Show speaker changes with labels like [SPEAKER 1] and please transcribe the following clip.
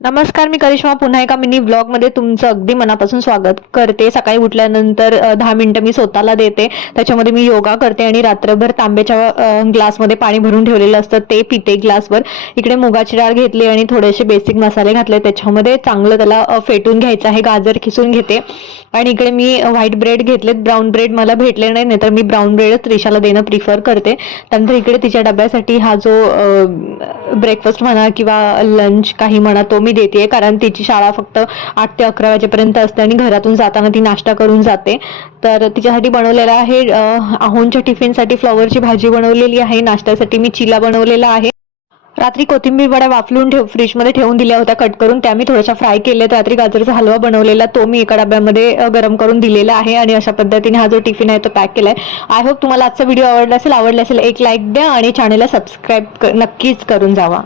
[SPEAKER 1] नमस्कार मी करिश्मा. पुन्हा एका मिनी मध्ये तुमचं अगदी मनापासून स्वागत करते. सकाळी उठल्यानंतर दहा मिनिटं मी स्वतःला देते. त्याच्यामध्ये मी योगा करते आणि रात्रभर तांब्याच्या ग्लासमध्ये पाणी भरून ठेवलेलं असतं. ते पिते ग्लासवर. इकडे मुगाची डाळ घेतली आणि थोडेसे बेसिक मसाले घातले. त्याच्यामध्ये चांगलं त्याला फेटून घ्यायचं आहे. गाजर खिसून घेते. आणि इकडे मी व्हाईट ब्रेड घेतलेत. ब्राऊन ब्रेड मला भेटले नाही नाहीतर मी ब्राऊन ब्रेडच त्रिशाला देणं प्रिफर करते. त्यानंतर इकडे तिच्या डब्यासाठी हा जो ब्रेकफास्ट म्हणा किंवा लंच काही म्हणा तो मी देते कारण तिची शाळा फक्त आठ ते अकरा वाजेपर्यंत असते आणि घरातून जाताना ती नाश्ता करून जाते. तर तिच्यासाठी बनवलेला आहे आहोंच्या टिफिनसाठी फ्लॉवरची भाजी बनवलेली आहे नाश्त्यासाठी मी चिला बनवलेला आहे. रात्री कोथिंबीर वड्या वाफलून ठेव फ्रीजमध्ये ठेवून दिल्या होत्या कट करून त्या मी थोड्याशा फ्राय केल्यात रात्री गाजरचा हलवा बनवलेला तो मी एका डब्यामध्ये गरम करून दिलेला आहे आणि अशा पद्धतीने हा जो टिफिन आहे तो पॅक केलाय. आय होप तुम्हाला आजचा व्हिडिओ आवडला असेल आवडला असेल एक लाईक द्या आणि चॅनलला सबस्क्राईब नक्कीच करून जावा.